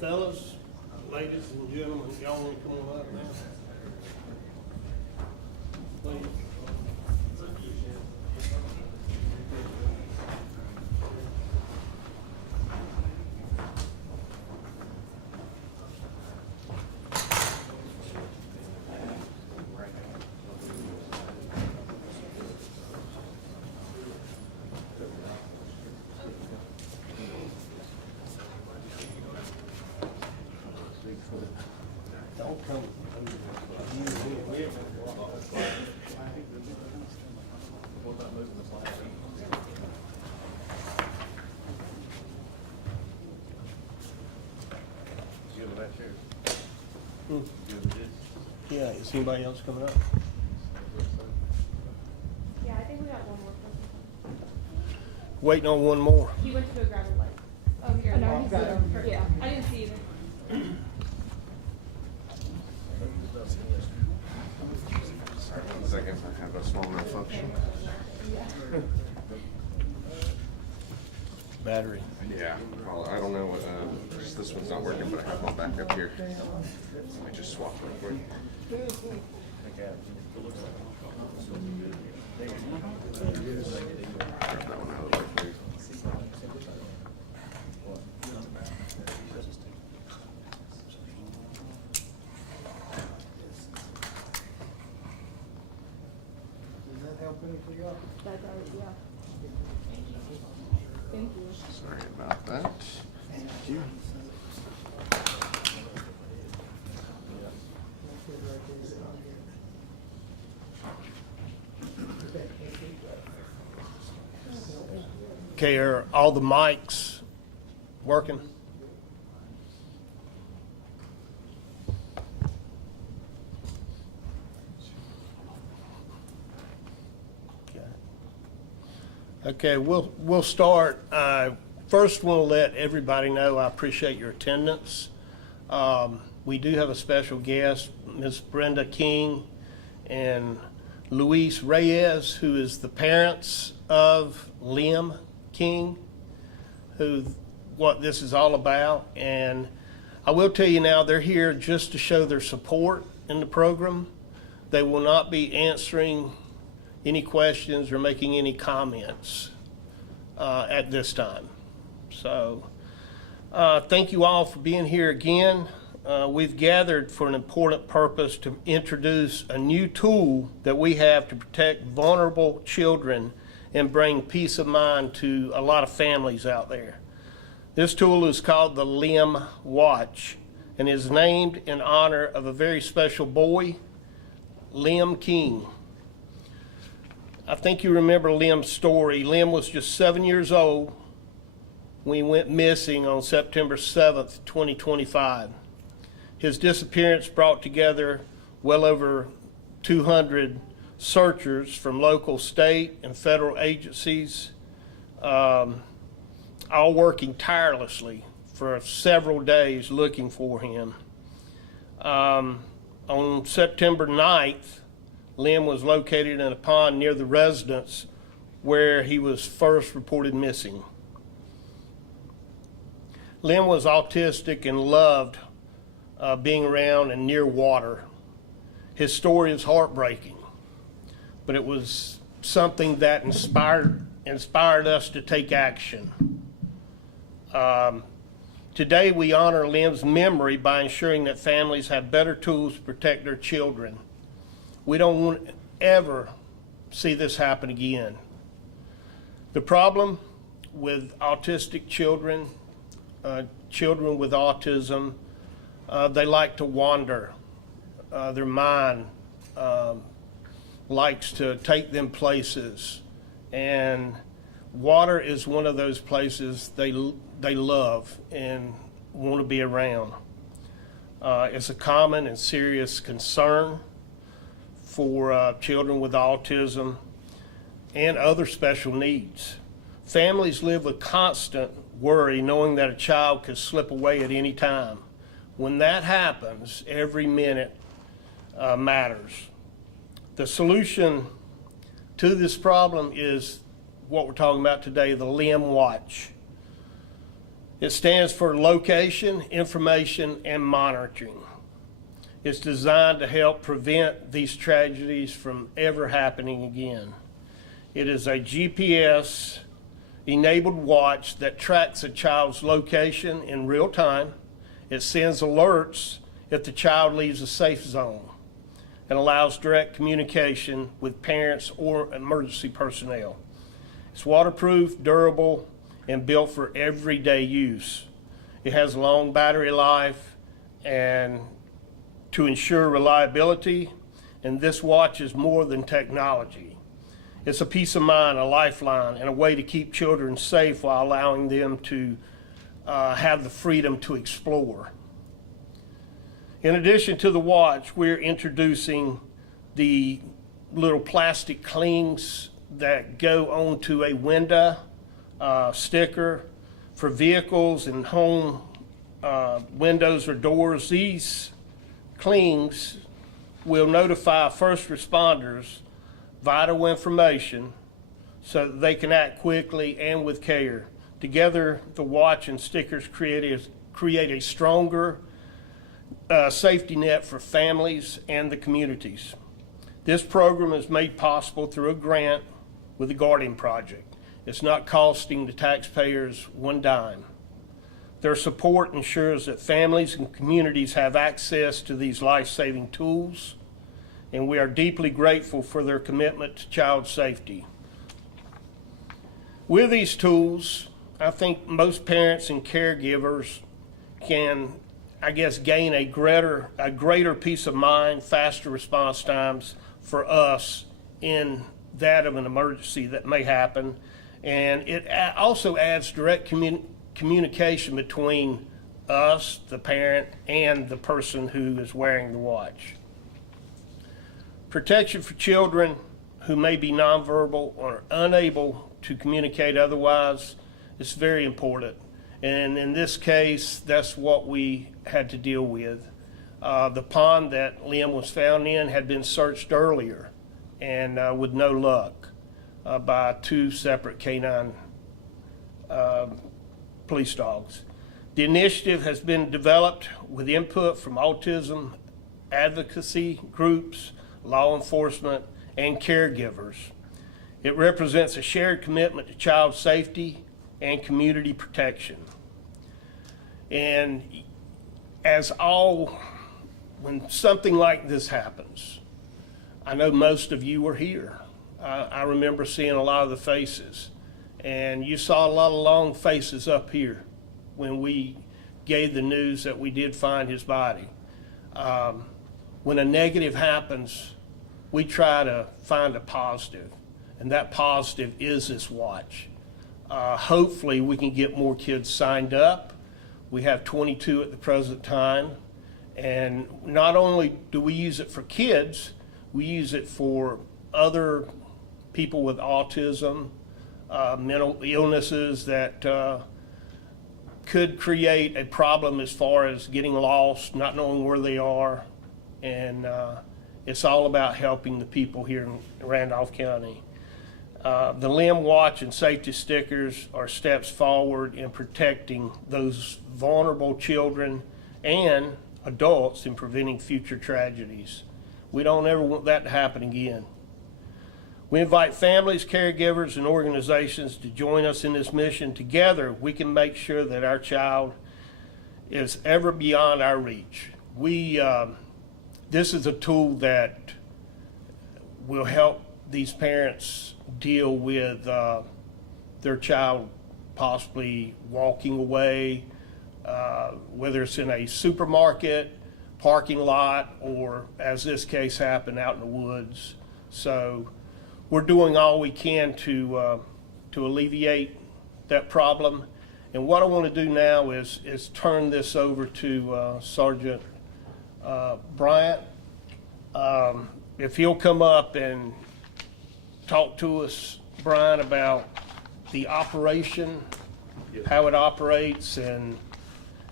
Fellas, ladies and gentlemen, y'all want to come on up now? Please. Don't come. Yeah, is anybody else coming up? Yeah, I think we got one more person. Waiting on one more. He went to go grab a light. Oh, here. no, he's there. Yeah, I didn't see either. Sorry, 1 second. I have a small malfunction. Battery. Yeah. Well, I don't know what. This one's not working, but I have one back up here. Let me just swap real quick. Grab that one out of the way, please. Does that help any for y'all? That does, yeah. Thank you. Sorry about that. Thank you. Okay, are all the mics working? Okay, we'll start. First, we'll let everybody know I appreciate your attendance. We do have a special guest, Ms. Brenda King and Luis Reyes, who is the parents of L.I.A.M. King, what this is all about. And I will tell you now, they're here just to show their support in the program. They will not be answering any questions or making any comments at this time. So thank you all for being here again. We've gathered for an important purpose to introduce a new tool that we have to protect vulnerable children and bring peace of mind to a lot of families out there. This tool is called the YouthWatch and is named in honor of a very special boy, L.I.A.M. King. I think you remember L.I.A.M's story. L.I.A.M was just 7 years old when he went missing on September 7th, 2025. His disappearance brought together well over 200 searchers from local, state, and federal agencies, all working tirelessly for several days looking for him. On September 9th, L.I.A.M was located in a pond near the residence where he was first reported missing. L.I.A.M was autistic and loved being around and near water. His story is heartbreaking, but it was something that inspired us to take action. Today we honor L.I.A.M's memory by ensuring that families have better tools to protect their children. We don't want to ever see this happen again. The problem with autistic children, children with autism, they like to wander. Their mind likes to take them places, and water is one of those places they love and want to be around. It's a common and serious concern for children with autism and other special needs. Families live with constant worry knowing that a child could slip away at any time. When that happens, every minute matters. The solution to this problem is what we're talking about today, the L.I.A.M Watch. It stands for location, information, and monitoring. It's designed to help prevent these tragedies from ever happening again. It is a GPS-enabled watch that tracks a child's location in real time. It sends alerts if the child leaves a safe zone and allows direct communication with parents or emergency personnel. It's waterproof, durable, and built for everyday use. It has long battery life and to ensure reliability, and this watch is more than technology. It's a peace of mind, a lifeline, and a way to keep children safe while allowing them to have the freedom to explore. In addition to the watch, we're introducing the little plastic clings that go onto a window sticker for vehicles and home windows or doors. These clings will notify first responders vital information so that they can act quickly and with care. Together, the watch and stickers create a stronger safety net for families and the communities. This program is made possible through a grant with the Guardian Project. It's not costing the taxpayers one dime. Their support ensures that families and communities have access to these life-saving tools, and we are deeply grateful for their commitment to child safety. With these tools, I think most parents and caregivers can, gain a greater peace of mind, faster response times for us in that of an emergency that may happen. And it also adds direct communication between us, the parent, and the person who is wearing the watch. Protection for children who may be nonverbal or unable to communicate otherwise is very important. And in this case, that's what we had to deal with. The pond that L.I.A.M was found in had been searched earlier and with no luck by two separate canine police dogs. The initiative has been developed with input from autism advocacy groups, law enforcement, and caregivers. It represents a shared commitment to child safety and community protection. And when something like this happens, I know most of you were here. I remember seeing a lot of the faces, and you saw a lot of long faces up here when we gave the news that we did find his body. When a negative happens, we try to find a positive, and that positive is this watch. Hopefully we can get more kids signed up. We have 22 at the present time, and not only do we use it for kids, we use it for other people with autism, mental illnesses that could create a problem as far as getting lost, not knowing where they are, and it's all about helping the people here in Randolph County. The L.I.A.M watch and safety stickers are steps forward in protecting those vulnerable children and adults in preventing future tragedies. We don't ever want that to happen again. We invite families, caregivers, and organizations to join us in this mission. Together, we can make sure that our child is ever beyond our reach. This is a tool that will help these parents deal with their child possibly walking away, whether it's in a supermarket, parking lot, or as this case happened, out in the woods. So we're doing all we can to alleviate that problem. And what I want to do now is turn this over to Sergeant Bryant. If he'll come up and talk to us, Brian, about the operation, how it operates, and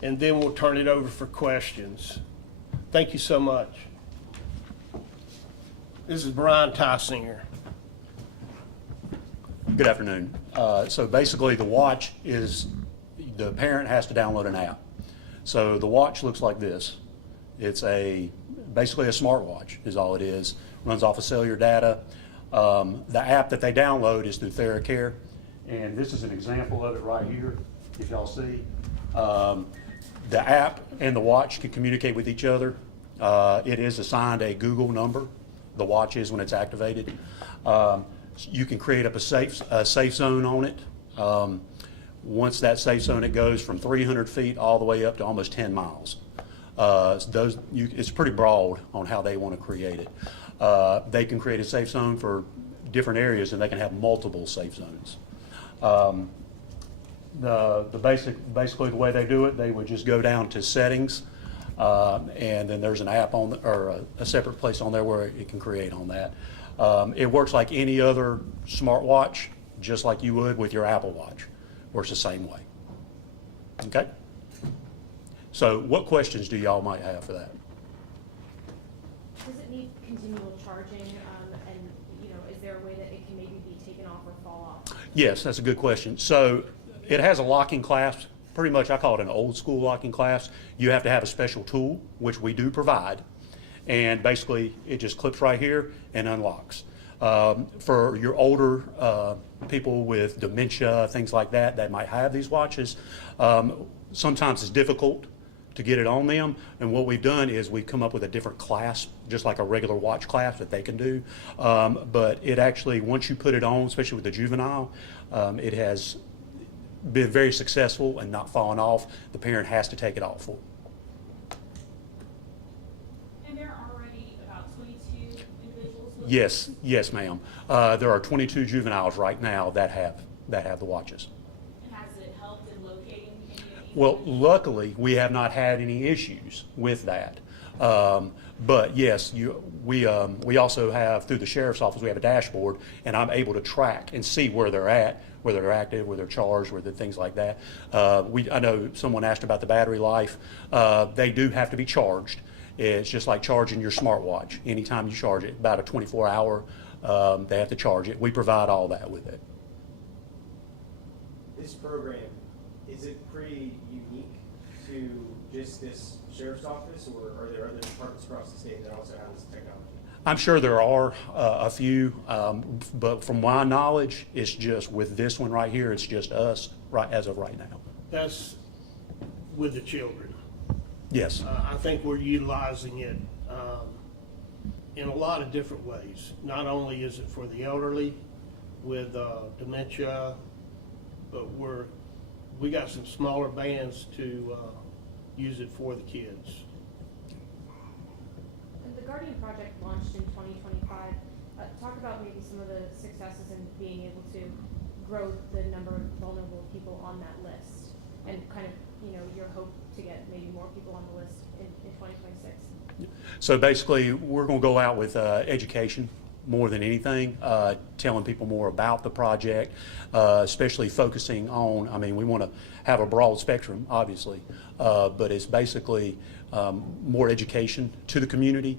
then we'll turn it over for questions. Thank you so much. This is Brian Tysinger. Good afternoon. So basically the watch is the parent has to download an app. So the watch looks like this. It's basically a smartwatch is all it is. Runs off of cellular data. The app that they download is through TheraCare. And this is an example of it right here, if y'all see. The app and the watch can communicate with each other. It is assigned a Google number, the watch is when it's activated. You can create up a safe zone on it. Once that safe zone, it goes from 300 feet all the way up to almost 10 miles. It's pretty broad on how they want to create it. They can create a safe zone for different areas, and they can have multiple safe zones. Basically the way they do it, they would just go down to settings, and then there's an app or a separate place on there where it can create on that. It works like any other smartwatch, just like you would with your Apple Watch. Works the same way. Okay? So what questions do y'all might have for that? Does it need continual charging, and, is there a way that it can maybe be taken off or fall off? Yes, that's a good question. So it has a locking clasp. Pretty much, I call it an old school locking clasp. You have to have a special tool, which we do provide. And basically, it just clips right here and unlocks. For your older people with dementia, things like that, that might have these watches, sometimes it's difficult to get it on them. And what we've done is we've come up with a different clasp, just like a regular watch clasp that they can do. But it actually, once you put it on, especially with the juvenile, it has been very successful and not fallen off. The parent has to take it off for. And there are already about 22 individuals with Yes, ma'am. There are 22 juveniles right now that have the watches. And has it helped in locating any of these? Well, luckily, we have not had any issues with that. But yes, we also have, through the sheriff's office, we have a dashboard, and I'm able to track and see where they're at, whether they're active, whether they're charged, whether things like that. I know someone asked about the battery life. They do have to be charged. It's just like charging your smartwatch. Anytime you charge it, about a 24-hour, they have to charge it. We provide all that with it. This program, is it pretty unique to just this sheriff's office, or are there other departments across the state that also have this technology? I'm sure there are a few, but from my knowledge, it's just with this one right here, it's just us as of right now. That's with the children. Yes. I think we're utilizing it in a lot of different ways. Not only is it for the elderly with dementia, but we got some smaller bands to use it for the kids. And the Guardian Project launched in 2025. Talk about maybe some of the successes in being able to grow the number of vulnerable people on that list, and kind of, your hope to get maybe more people on the list in 2026. So basically, we're going to go out with education more than anything, telling people more about the project, especially focusing on, we want to have a broad spectrum, obviously, but it's basically more education to the community,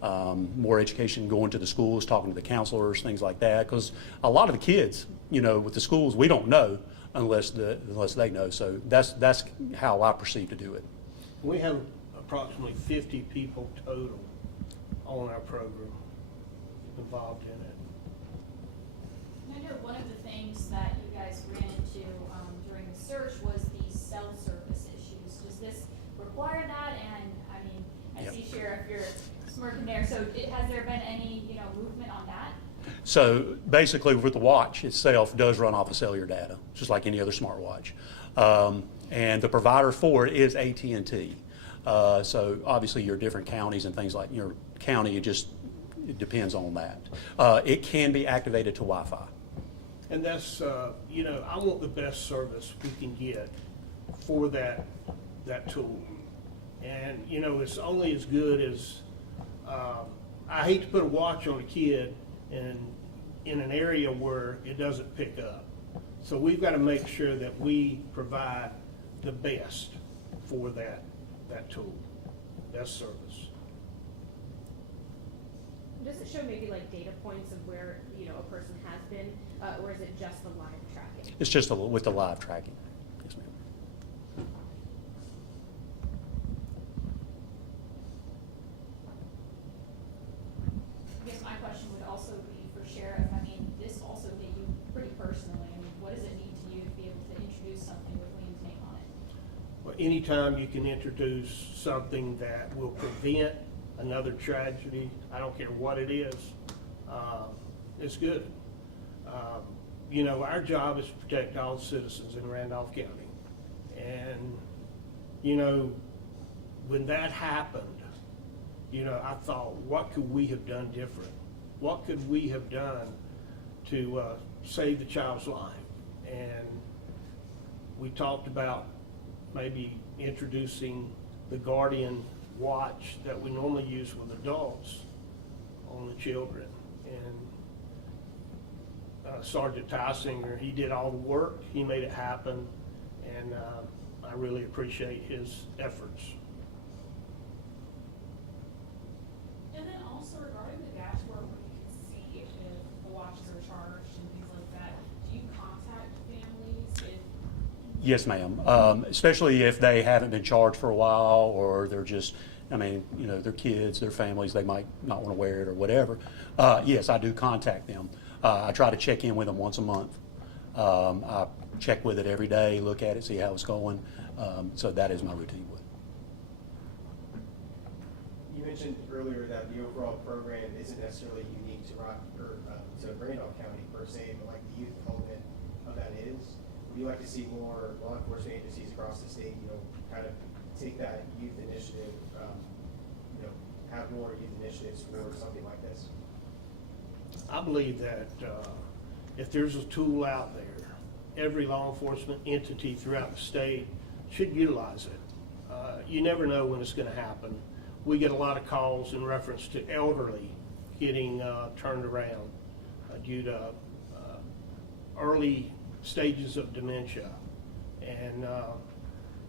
more education going to the schools, talking to the counselors, things like that, because a lot of the kids, with the schools, we don't know unless they know. So that's how I perceive to do it. We have approximately 50 people total on our program involved in it. And I know one of the things that you guys ran into during the search was the cell service issues. Does this require that? And I Yep. see Sheriff, you're smirking there. So has there been any, movement on that? So basically, with the watch itself, does run off of cellular data, just like any other smartwatch. And the provider for it is AT&T. So obviously, your different counties and things like your county, it depends on that. It can be activated to Wi-Fi. And that's, I want the best service we can get for that tool. And, it's only as good as, I hate to put a watch on a kid in an area where it doesn't pick up. So we've got to make sure that we provide the best for that tool, best service. Does it show maybe like data points of where, a person has been, or is it just the live tracking? It's just with the live tracking. Yes, ma'am. Sheriff, I mean, this also hit you pretty personally. I mean, what does it mean to you to be able to introduce something with Liam's name on it? Well, anytime you can introduce something that will prevent another tragedy, I don't care what it is, it's good. You know, our job is to protect all the citizens in Randolph County. And, you know, when that happened, you know, I thought, what could we have done different? What could we have done to save the child's life? And we talked about maybe introducing the guardian watch that we normally use with adults on the children. And Sergeant Tysinger, he did all the work, he made it happen, and I really appreciate his efforts. And then also regarding the dashboard where you can see if the watches are charged and things like that, do you contact families if? Yes, ma'am. Especially if they haven't been charged for a while, or they're just, I mean, you know, their kids, their families, they might not want to wear it or whatever. Yes, I do contact them. I try to check in with them once a month. I check with it every day, look at it, see how it's going. So that is my routine with it. You mentioned earlier that the overall program isn't necessarily unique to to Randolph County per se, but like the youth element of that is. Would you like to see more law enforcement agencies across the state, you know, kind of take that youth initiative, you know, have more youth initiatives for something like this? I believe that if there's a tool out there, every law enforcement entity throughout the state should utilize it. You never know when it's going to happen. We get a lot of calls in reference to elderly getting turned around due to early stages of dementia. And,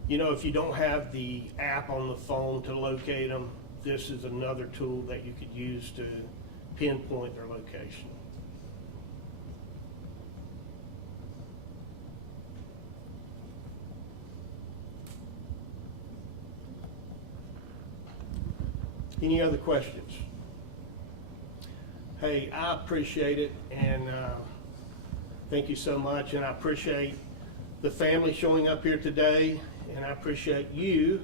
you know, if you don't have the app on the phone to locate them, this is another tool that you could use to pinpoint their location. Any other questions? Hey, I appreciate it, and thank you so much, and I appreciate the family showing up here today, and I appreciate you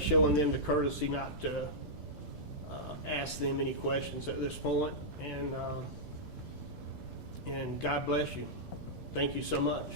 showing them the courtesy not to ask them any questions at this point, and God bless you. Thank you so much.